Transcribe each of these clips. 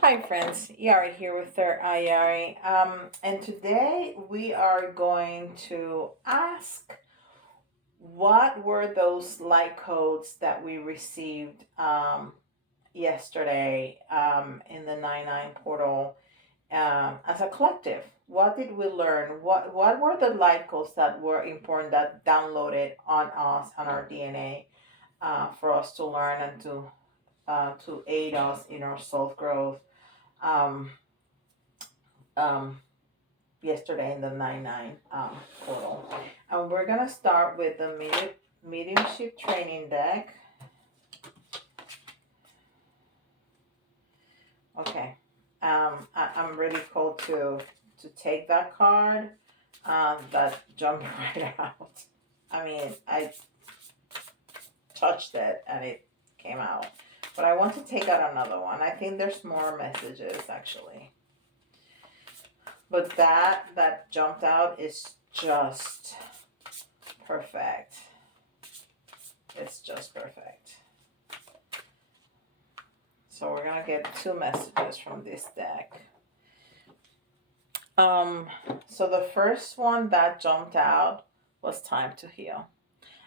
Hi friends, Yari here with their Yari. And today we are going to ask what were those light codes that we received yesterday in the 99 portal as a collective. What did we learn? What were the light codes that were important that downloaded on us, on our DNA, for us to learn and to aid us in our self growth? Um, um, Yesterday in the 99 portal. And we're going to start with the mediumship training deck. Okay. I'm really cool to take that card. That jumped right out. I mean, I touched it and it came out. But I want to take out another one. I think there's more messages actually. But that jumped out is just perfect. It's just perfect. So we're gonna get two messages from this deck. So the first one that jumped out was time to heal.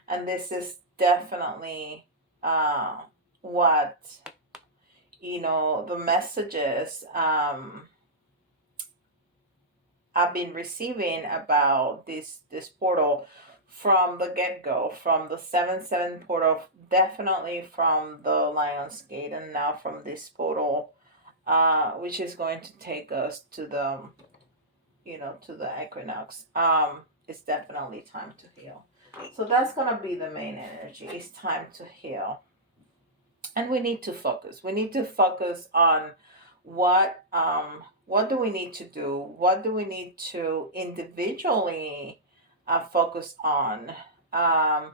And this is definitely what the messages I've been receiving about this portal from the get go, from the 7-7 portal, definitely from the Lion's Gate, and now from this portal, which is going to take us to the equinox. It's definitely time to heal. So that's gonna be the main energy. It's time to heal, and we need to focus. We need to focus on what do we need to do? What do we need to individually focus on? Um,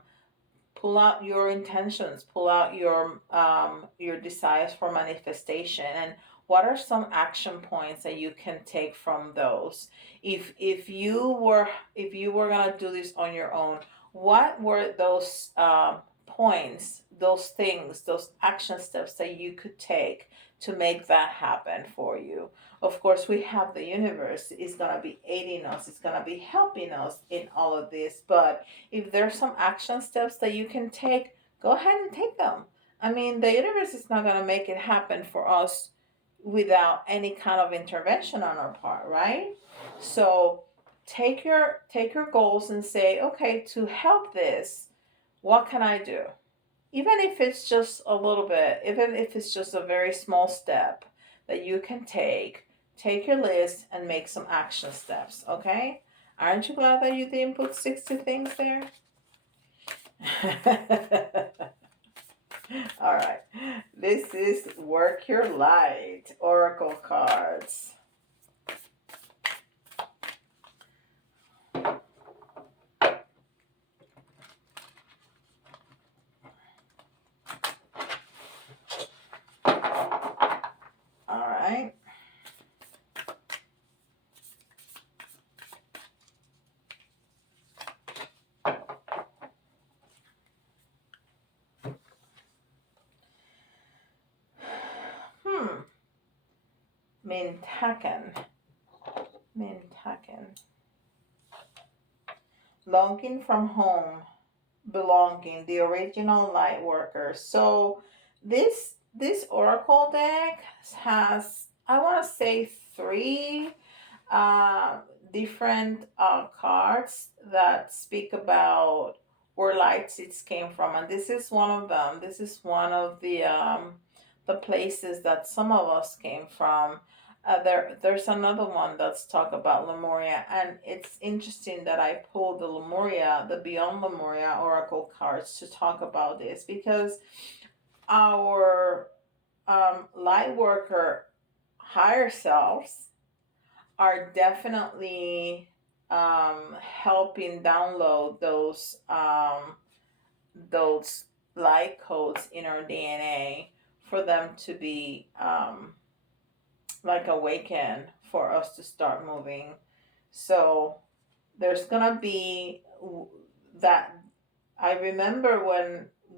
Pull out your intentions. Pull out your desires for manifestation, and what are some action points that you can take from those? If you were gonna do this on your own, what were those points, those things, those action steps that you could take to make that happen for you? Of course, we have the universe is going to be aiding us, it's going to be helping us in all of this. But if there's some action steps that you can take, go ahead and take them. I mean, the universe is not going to make it happen for us without any kind of intervention on our part, right? So take your goals and say, okay, to help this, what can I do? Even if it's just a little bit, even if it's just a very small step that you can take your list and make some action steps, okay? Aren't you glad that you didn't put 60 things there? All right. This is Work Your Light Oracle cards. All right. Mintaken. Longing from home, belonging, the original light worker. So this oracle deck has, I want to say, three uh, different cards that speak about where light seeds came from, and this is one of them. This is one of the places that some of us came from. There's another one that's talk about Lemuria, and it's interesting that I pulled the Lemuria, the Beyond Lemuria oracle cards to talk about this, because our light worker higher selves are definitely helping download those light codes in our DNA for them to be like awakened for us to start moving. So there's gonna be that. I remember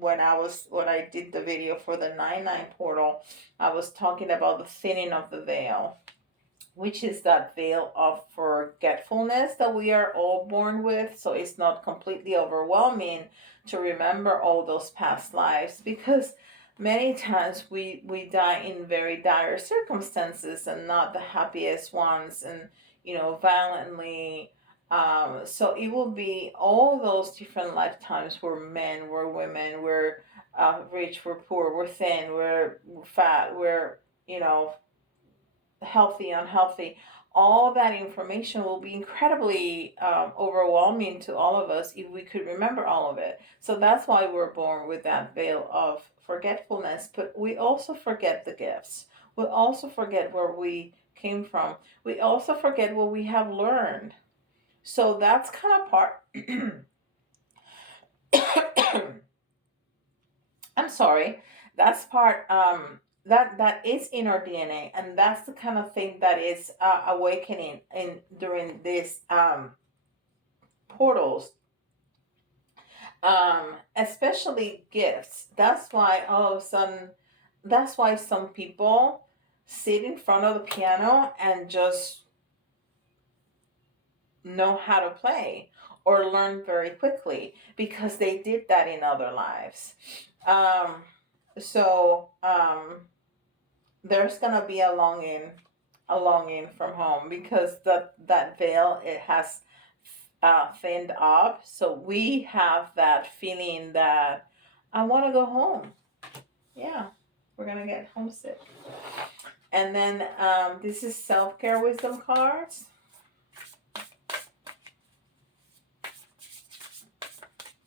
when I did the video for the 9-9 portal, I was talking about the thinning of the veil, which is that veil of forgetfulness that we are all born with. So it's not completely overwhelming to remember all those past lives, because many times we die in very dire circumstances and not the happiest ones, and violently. So it will be all those different lifetimes, where men, where women, we're rich, we're poor, we're thin, we're fat, we're healthy, unhealthy. All that information will be incredibly overwhelming to all of us if we could remember all of it. So that's why we're born with that veil of forgetfulness. But we also forget the gifts. We also forget where we came from. We also forget what we have learned. So that's kind of part. I'm sorry. That's part that is in our DNA, and that's the kind of thing that is awakening in during these portals, especially gifts. That's why all of a sudden, that's why some people sit in front of the piano and just know how to play or learn very quickly, because they did that in other lives. Um, so there's gonna be a longing from home, because that veil, it has thinned up. So we have that feeling that I want to go home. Yeah, we're gonna get homesick. And then this is self-care wisdom cards.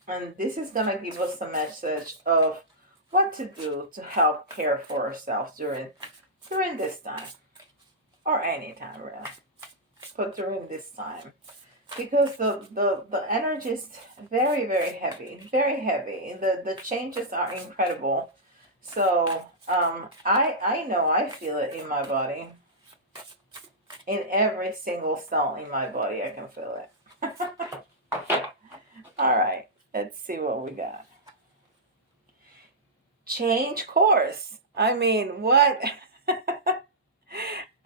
And this is gonna give us a message of what to do to help care for ourselves during this time, or any time really, but during this time, because the energy is very, very heavy, very heavy. The changes are incredible. So I know, I feel it in my body, in every single cell in my body. I can feel it. All right, let's see what we got. Change course. I mean, what?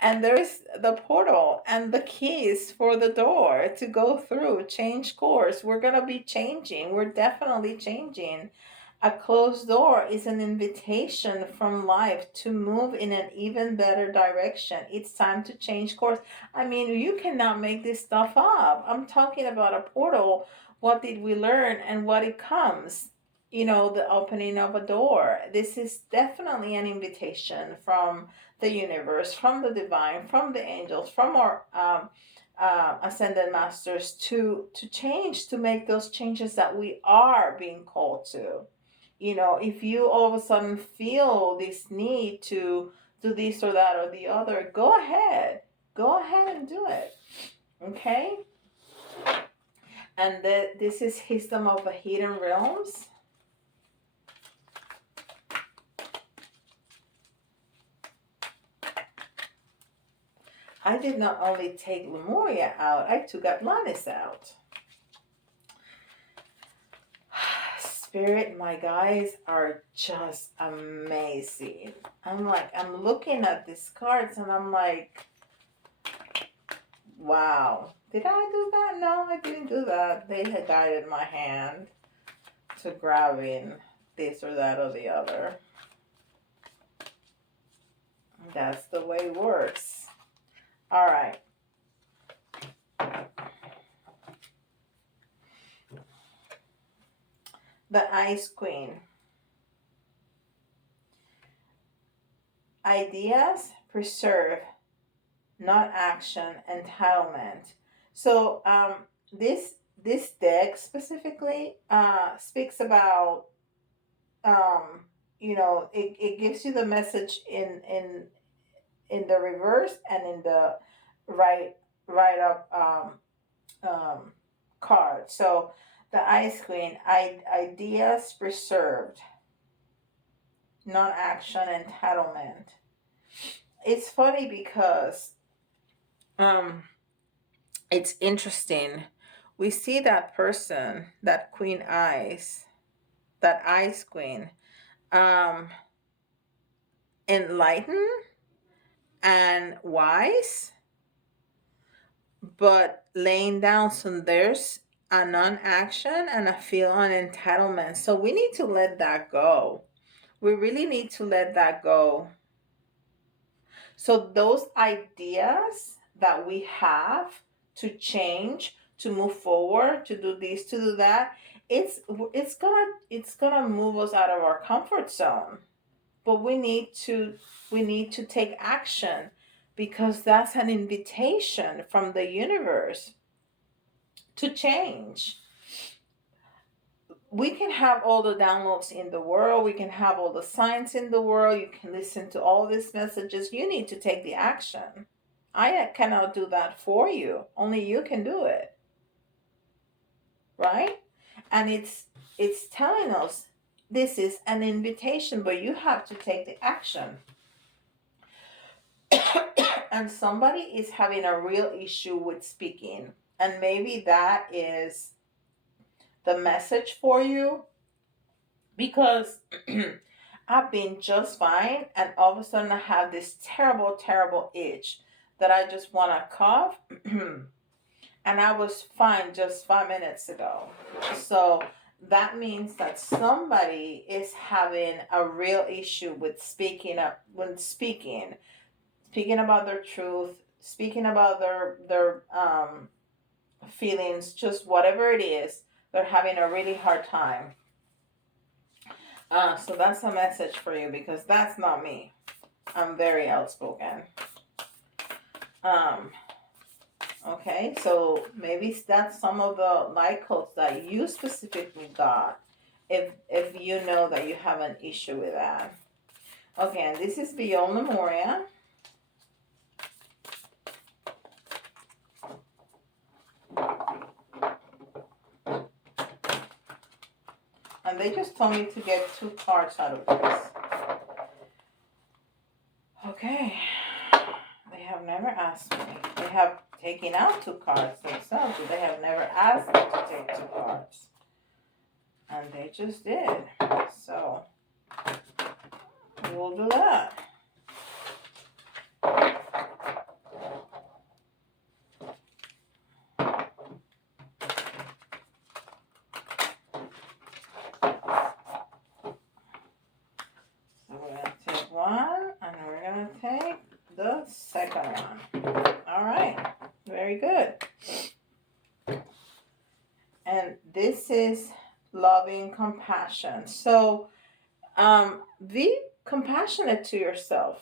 And there's the portal and the keys for the door to go through. Change course. We're going to be changing. We're definitely changing. A closed door is an invitation from life to move in an even better direction. It's time to change course. I mean, you cannot make this stuff up. I'm talking about a portal. What did we learn and what it comes? The opening of a door. This is definitely an invitation from the universe, from the divine, from the angels, from our ascended masters, to change, to make those changes that we are being called to. If you all of a sudden feel this need to do this or that or the other, go ahead and do it. Okay. And this is Wisdom of the Hidden Realms. I did not only take Lemuria out, I took Atlantis out. Spirit, my guys are just amazing. I'm looking at these cards and I'm like, wow. Did I do that? No, I didn't do that. They had guided my hand to grabbing this or that or the other. That's the way it works. All right. The Ice Queen. Ideas preserve, not action, entitlement. So this deck specifically speaks about it gives you the message in the reverse and in the right up card. So the Ice Queen, ideas preserved, non-action, entitlement. It's funny because it's interesting. We see that person, that Queen Eyes, that Ice Queen. Um, Enlightened and wise, but laying down some there's a non-action and a feel on entitlement. So we need to let that go. We really need to let that go. So those ideas that we have to change, to move forward, to do this, to do that, it's it's gonna move us out of our comfort zone. But we need to take action, because that's an invitation from the universe to change. We can have all the downloads in the world, we can have all the signs in the world, you can listen to all these messages. You need to take the action. I cannot do that for you. Only you can do it, right? And it's telling us this is an invitation, but you have to take the action. And somebody is having a real issue with speaking, and maybe that is the message for you, because I've been just fine, and all of a sudden I have this terrible, terrible itch that I just want to cough. And I was fine just 5 minutes ago. So that means that somebody is having a real issue with speaking up, when speaking about their truth, speaking about their feelings, just whatever it is, they're having a really hard time. So that's a message for you, because that's not me. I'm very outspoken. Um, okay, so maybe that's some of the light codes that you specifically got. If you know that you have an issue with that. Okay, and this is beyond Lemuria. And they just told me to get 2 cards out of this. Okay. They have never asked me. They have taken out 2 cards themselves, but they have never asked me to take 2 cards. And they just did. So, we'll do that. Take the second one. All right, very good. And this is loving compassion. So, be compassionate to yourself.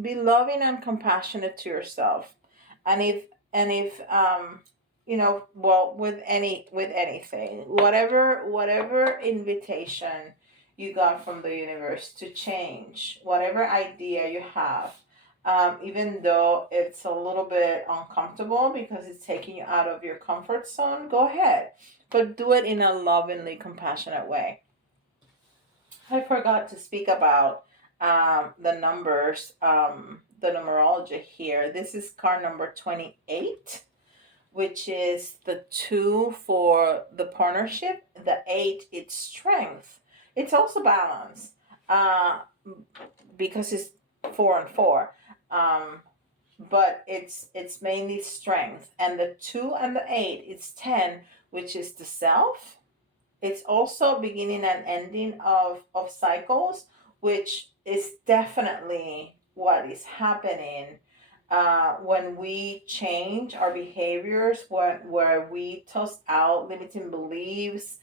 Be loving and compassionate to yourself. And if well, with anything, whatever invitation you got from the universe to change, whatever idea you have, even though it's a little bit uncomfortable because it's taking you out of your comfort zone, go ahead, but do it in a lovingly compassionate way. I forgot to speak about the numbers, the numerology here. This is card number 28, which is the 2 for the partnership. The 8, it's strength. It's also balance, because it's 4 and 4. But it's mainly strength. And the 2 and the 8, it's 10, which is the self. It's also beginning and ending of cycles, which is definitely what is happening when we change our behaviors, where we toss out limiting beliefs.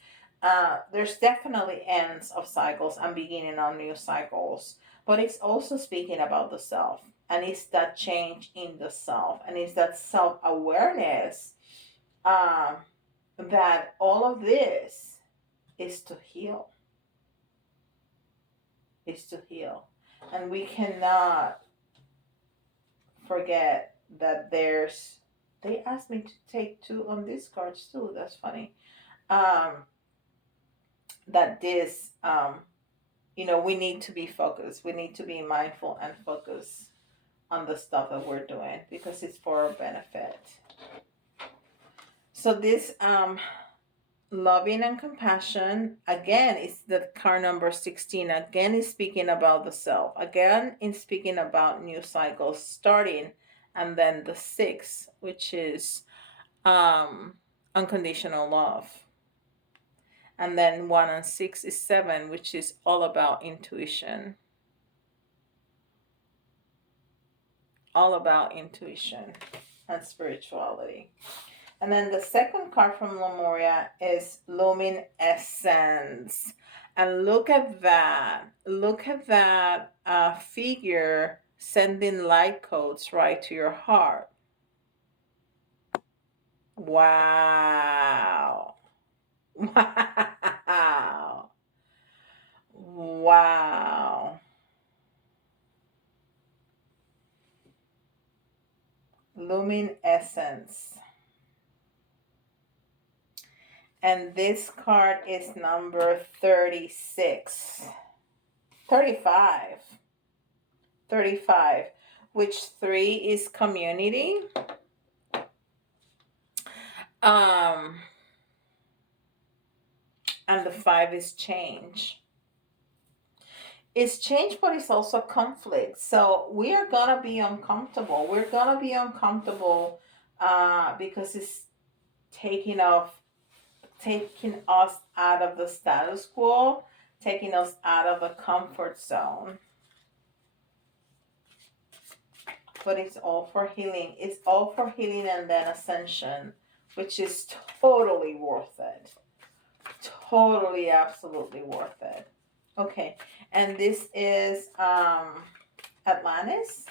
There's definitely ends of cycles and beginning of new cycles, but it's also speaking about the self, and it's that change in the self, and it's that self-awareness, that all of this is to heal. Is to heal. And we cannot forget that they asked me to take 2 on these cards too. That's funny. That this, we need to be focused. We need to be mindful and focused on the stuff that we're doing, because it's for our benefit. So this, Loving and compassion. Again, it's the card number 16. Again, is speaking about the self. Again, is speaking about new cycles starting. And then the 6, which is unconditional love. And then 1 and 6 is 7, which is all about intuition. All about intuition and spirituality. And then the second card from Lemuria is Lumin Essence. And look at that. Look at that figure sending light codes right to your heart. Wow. Wow. Wow. Lumin Essence. And this card is number 36. 35. 35. Which 3 is community. And the 5 is change. It's change, but it's also conflict. So we are gonna be uncomfortable. We're gonna be uncomfortable because it's taking us out of the status quo, taking us out of the comfort zone. But it's all for healing. It's all for healing and then ascension, which is totally worth it. Totally, absolutely worth it. Okay, and this is Atlantis.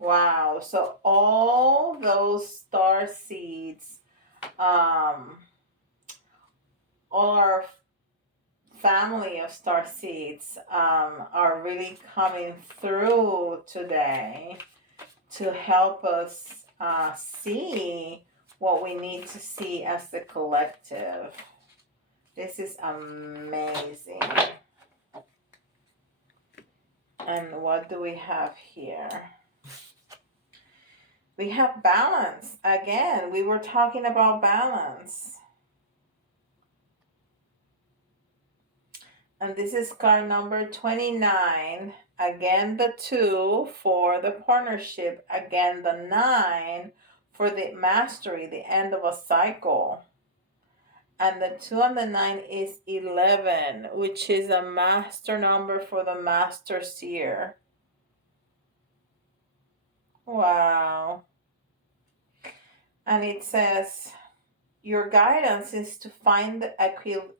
Wow, so all those star seeds, all our family of star seeds are really coming through today to help us see what we need to see as the collective. This is amazing. And what do we have here? We have balance. Again, we were talking about balance. And this is card number 29. Again, the 2 for the partnership. Again, the 9 for the mastery, the end of a cycle. And the 2 and the 9 is 11, which is a master number for the master seer. Wow. And it says, your guidance is to find the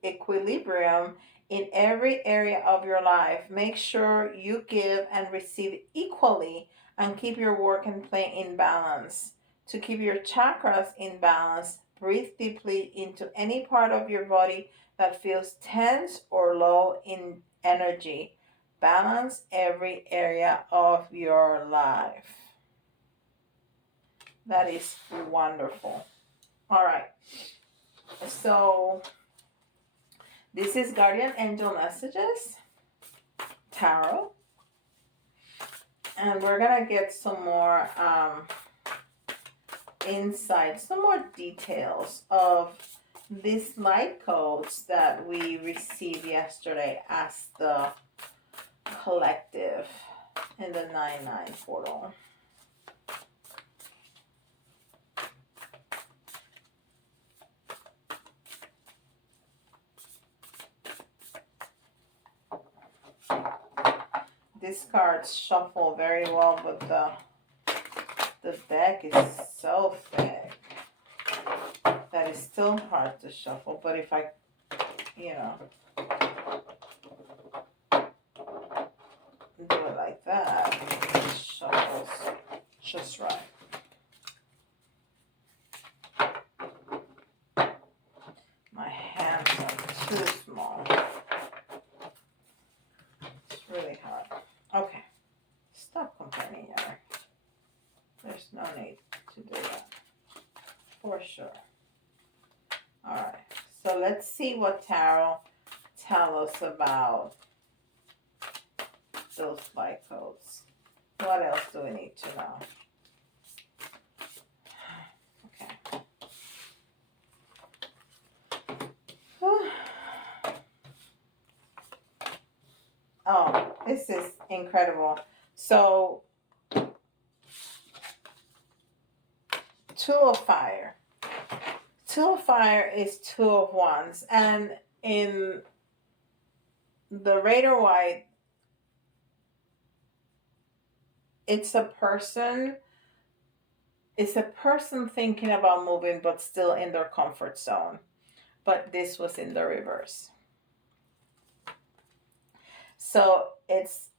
equilibrium in every area of your life. Make sure you give and receive equally and keep your work and play in balance. To keep your chakras in balance, breathe deeply into any part of your body that feels tense or low in energy. Balance every area of your life. That is wonderful. All right. So this is Guardian Angel Messages, Tarot. And we're going to get some more insights, some more details of these light codes that we received yesterday as the collective in the 9-9 portal. These cards shuffle very well, but the deck is so thick that it's still hard to shuffle. But if I, do it like that, it shuffles just right. My hands are too small. It's really hard. Okay, stop complaining, Yara. There's no need to do that, for sure. All right, so let's see what tarot tell us about those light codes. What else do we need to know? Okay. This is incredible. So, Two of Fire. Two of Fire is Two of Wands. And in the Raider White, it's a person thinking about moving but still in their comfort zone. But this was in the reverse. So it's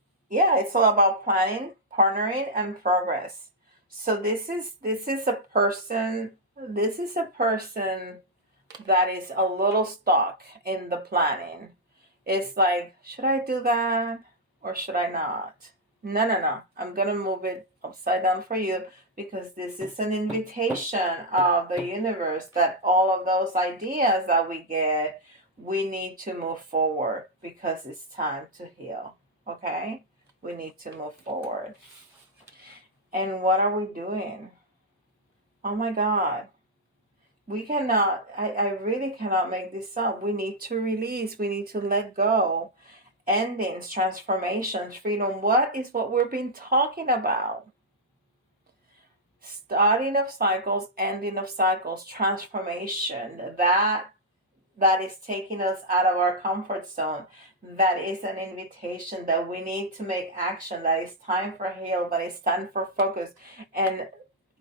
all about planning, partnering, and progress. So this is a person that is a little stuck in the planning. It's like, should I do that or should I not? No. I'm going to move it upside down for you because this is an invitation of the universe that all of those ideas that we get, we need to move forward because it's time to heal. Okay? We need to move forward. And what are we doing? Oh my God. We cannot, I really cannot make this up. We need to release, we need to let go. Endings, transformations, freedom. What we've been talking about? Starting of cycles, ending of cycles, transformation. That is taking us out of our comfort zone. That is an invitation that we need to make action. That is time for heal. That is time for focus. And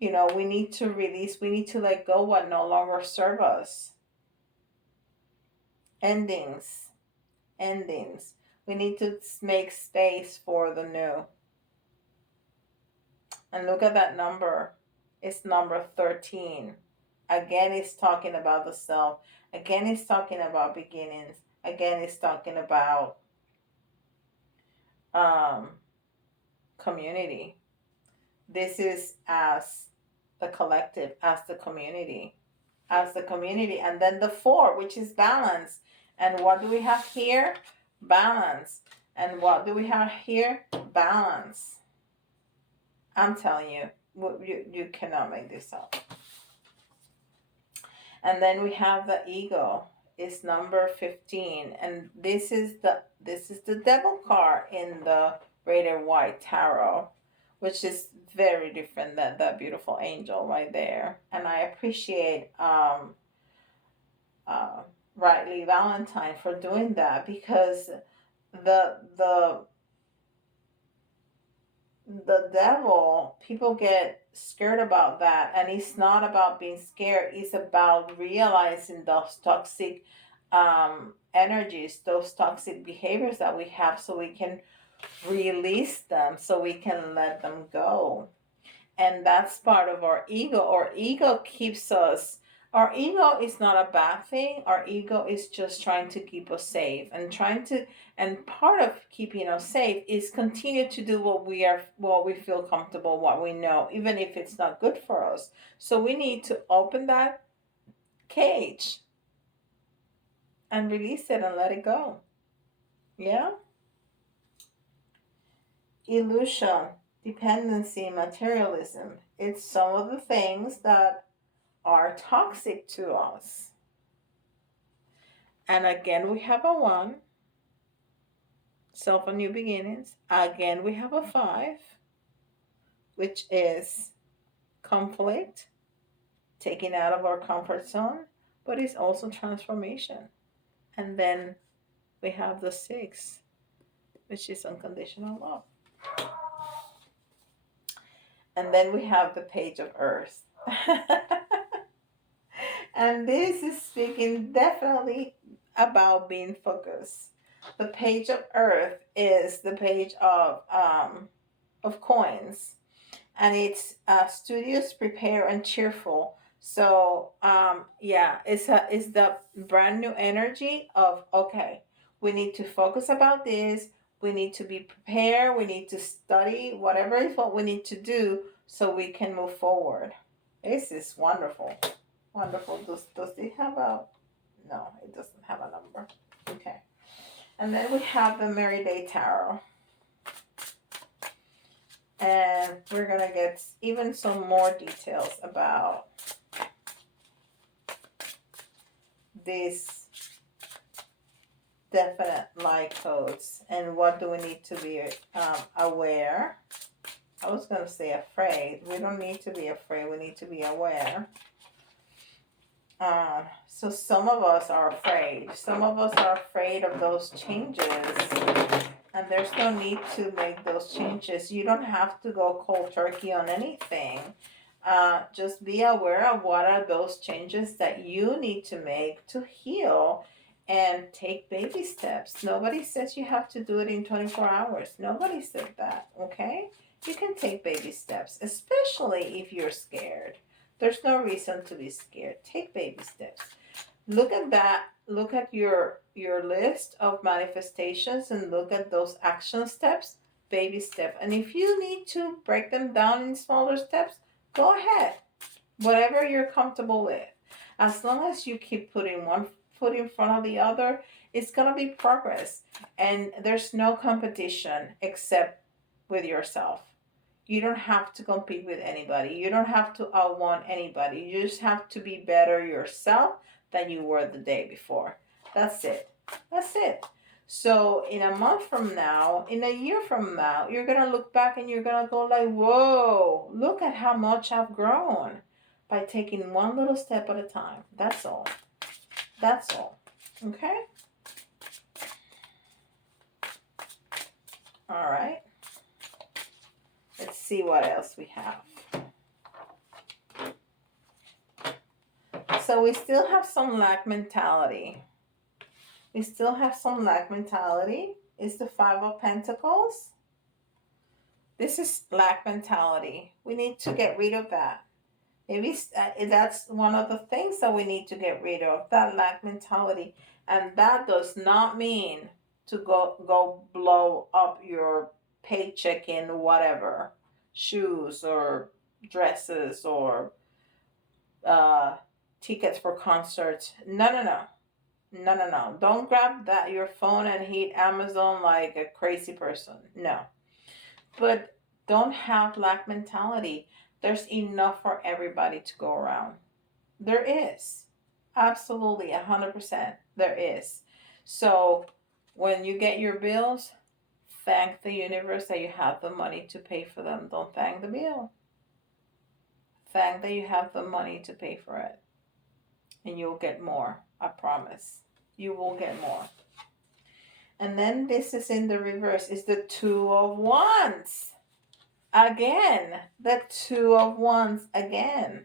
we need to release. We need to let go what no longer serve us. Endings. We need to make space for the new. And look at that number. It's number 13. Again, it's talking about the self. Again, it's talking about beginnings. Again, it's talking about community. This is as the collective, as the community. And then the 4, which is balance. And what do we have here? Balance. And what do we have here? Balance. I'm telling you, you cannot make this up. And then we have the ego. It's number 15. And this is the devil card in the Raider White Tarot, which is very different than that beautiful angel right there. And I appreciate Radleigh Valentine for doing that, because the devil, people get scared about that, and it's not about being scared. It's about realizing those toxic energies, those toxic behaviors that we have, so we can release them, so we can let them go. And that's part of our ego. Our ego keeps us. Our ego is not a bad thing. Our ego is just trying to keep us safe, and part of keeping us safe is continue to do what we feel comfortable, what we know, even if it's not good for us. So we need to open that cage and release it and let it go. Yeah? Illusion, dependency, materialism. It's some of the things that are toxic to us. And again, we have a 1, self and new beginnings. Again, we have a 5, which is conflict, taking out of our comfort zone, but it's also transformation. And then we have the 6, which is unconditional love. And then we have the Page of Earth. And this is speaking definitely about being focused. The Page of Earth is the page of coins, and it's studious, prepare, and cheerful. So it's the brand new energy of, okay, we need to focus about this. We need to be prepared. We need to study whatever is what we need to do so we can move forward. This is wonderful. Wonderful. Does it have a... No, it doesn't have a number. Okay. And then we have the Merry Day Tarot. And we're going to get even some more details about this definite light codes. And what do we need to be aware? I was going to say afraid. We don't need to be afraid. We need to be aware. So some of us are afraid. Some of us are afraid of those changes. And there's no need to make those changes. You don't have to go cold turkey on anything. Just be aware of what are those changes that you need to make to heal and take baby steps. Nobody says you have to do it in 24 hours. Nobody said that, okay? You can take baby steps, especially if you're scared. There's no reason to be scared. Take baby steps. Look at that. Look at your list of manifestations and look at those action steps, baby step. And if you need to break them down in smaller steps, go ahead. Whatever you're comfortable with. As long as you keep putting one foot in front of the other, it's going to be progress. And there's no competition except with yourself. You don't have to compete with anybody. You don't have to outone anybody. You just have to be better yourself than you were the day before. That's it. That's it. So in a month from now, in a year from now, you're going to look back and you're going to go like, whoa, look at how much I've grown by taking one little step at a time. That's all. That's all. Okay? All right. Let's see what else we have. So we still have some lack mentality. We still have some lack mentality. It's the Five of Pentacles. This is lack mentality. We need to get rid of that. Maybe that's one of the things that we need to get rid of, that lack mentality. And that does not mean to go blow up your paycheck in whatever, shoes or dresses or tickets for concerts. No. Don't grab your phone and hit Amazon like a crazy person. No. But don't have lack mentality. There's enough for everybody to go around. There is. Absolutely, 100%. There is. So when you get your bills, thank the universe that you have the money to pay for them. Don't thank the bill. Thank that you have the money to pay for it. And you'll get more. I promise. You will get more. And then this is in the reverse. It's the Two of Wands. Again. The Two of Wands again.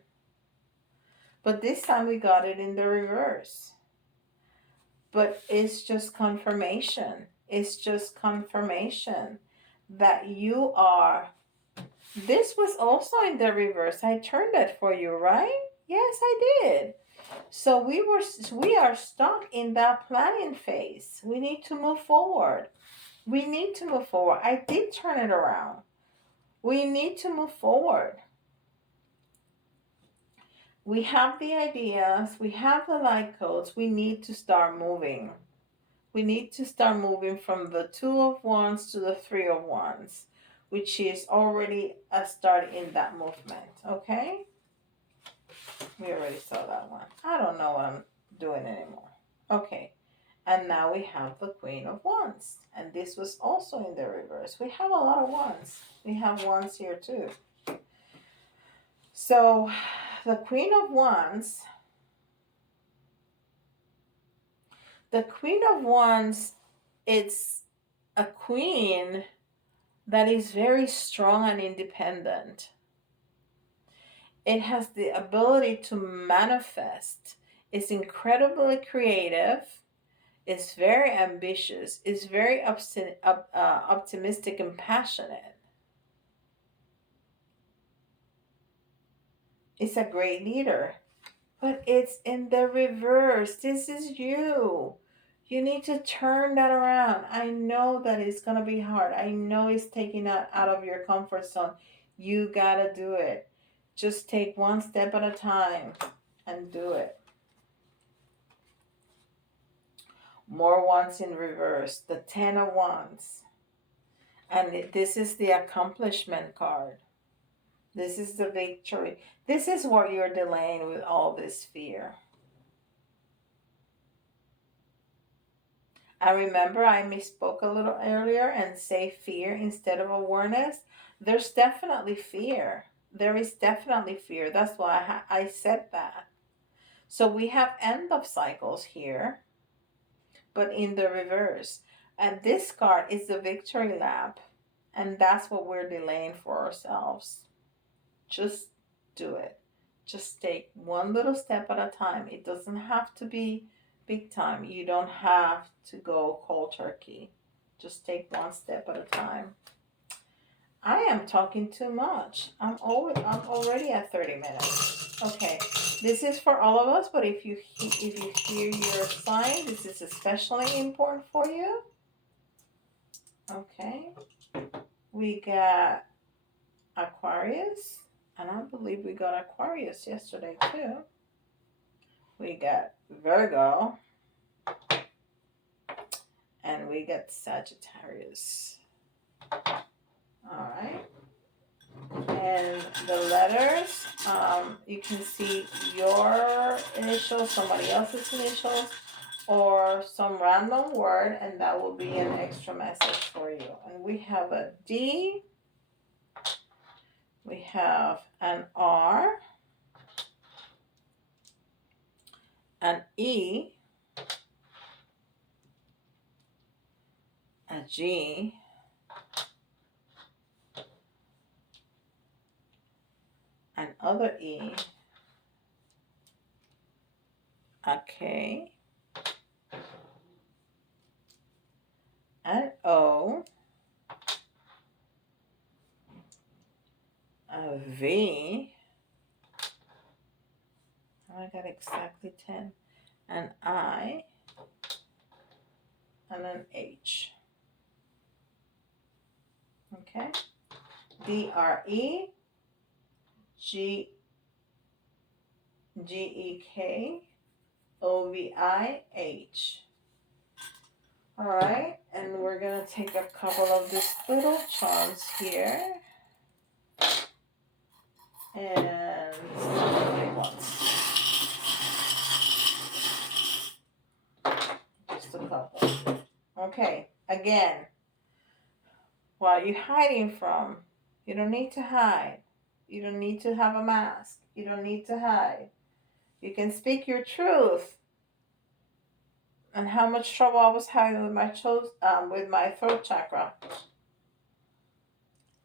But this time we got it in the reverse. But it's just confirmation. It's just confirmation that you are. This was also in the reverse. I turned it for you, right? Yes, I did. So we are stuck in that planning phase. We need to move forward. We need to move forward. I did turn it around. We need to move forward. We have the ideas. We have the light codes. We need to start moving. We need to start moving from the Two of Wands to the Three of Wands, which is already a start in that movement. Okay? We already saw that one. I don't know what I'm doing anymore. Okay. And now we have the Queen of Wands. And this was also in the reverse. We have a lot of wands. We have wands here too. So the Queen of Wands. The Queen of Wands, it's a queen that is very strong and independent. It has the ability to manifest. It's incredibly creative. It's very ambitious. It's very optimistic and passionate. It's a great leader. But it's in the reverse. This is you. You need to turn that around. I know that it's going to be hard. I know it's taking that out of your comfort zone. You got to do it. Just take one step at a time and do it. More wands in reverse. The Ten of Wands. And this is the accomplishment card. This is the victory. This is what you're delaying with all this fear. I remember I misspoke a little earlier and say fear instead of awareness. There's definitely fear. There is definitely fear. That's why I said that. So we have end of cycles here, but in the reverse. And this card is the victory lap. And that's what we're delaying for ourselves. Just do it. Just take one little step at a time. It doesn't have to be big time. You don't have to go cold turkey. Just take one step at a time. I am talking too much. I'm already at 30 minutes. Okay, this is for all of us, but if you hear your sign, this is especially important for you. Okay, we got Aquarius, and I believe we got Aquarius yesterday too. We got Virgo, and we got Sagittarius. All right. And the letters, you can see your initials, somebody else's initials, or some random word, and that will be an extra message for you. And we have a D, we have an R, an E, a G, another E, a K, an O, a V, I got exactly 10, an I, and an H. Okay, DRE, GEK, OVIH. All right, and we're gonna take a couple of these little charms here, and just a couple. Okay, again, what are you hiding from? You don't need to hide. You don't need to have a mask. You don't need to hide. You can speak your truth. And how much trouble I was having with my throat chakra.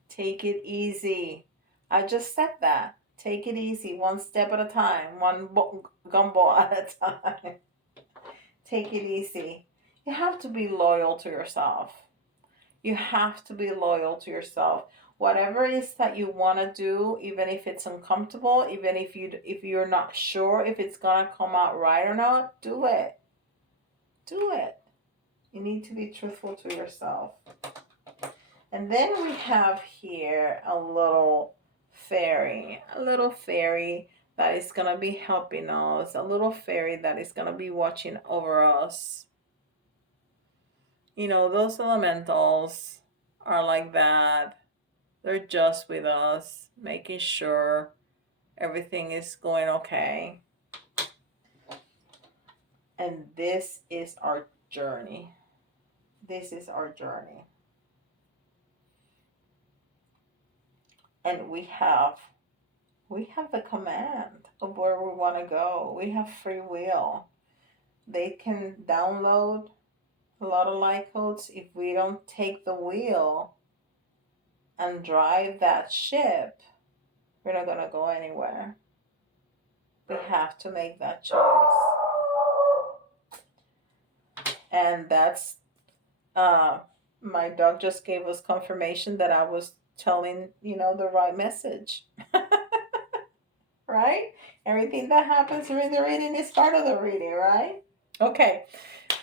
Take it easy. I just said that. Take it easy, one step at a time, one gumbo at a time. Take it easy. You have to be loyal to yourself. You have to be loyal to yourself. Whatever it is that you want to do, even if it's uncomfortable, even if you're not sure if it's gonna come out right or not, do it. Do it. You need to be truthful to yourself. And then we have here a little fairy that is going to be helping us, a little fairy that is going to be watching over us. You know, those elementals are like that. They're just with us, making sure everything is going okay. And this is our journey. This is our journey. And we have the command of where we want to go. We have free will. They can download a lot of light codes. If we don't take the wheel and drive that ship, we're not going to go anywhere. We have to make that choice. And that's, my dog just gave us confirmation that I was telling, the right message. Right? Everything that happens during the reading is part of the reading, right? Okay.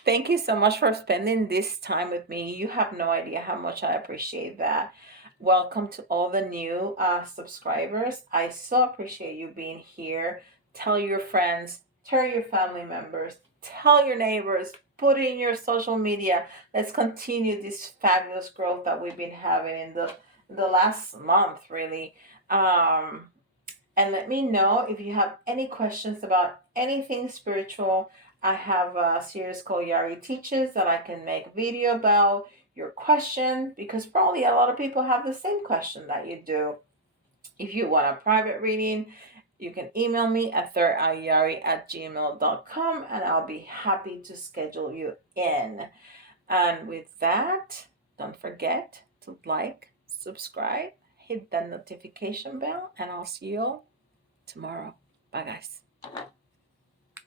Thank you so much for spending this time with me. You have no idea how much I appreciate that. Welcome to all the new subscribers. I so appreciate you being here. Tell your friends, tell your family members, tell your neighbors, put it in your social media. Let's continue this fabulous growth that we've been having in the last month, really. And let me know if you have any questions about anything spiritual. I have a series called Yari Teaches that I can make video about your question, because probably a lot of people have the same question that you do. If you want a private reading, you can email me at thirdeyeyari@gmail.com, and I'll be happy to schedule you in. And with that, don't forget to like, subscribe, hit that notification bell, and I'll see you all tomorrow. Bye, guys.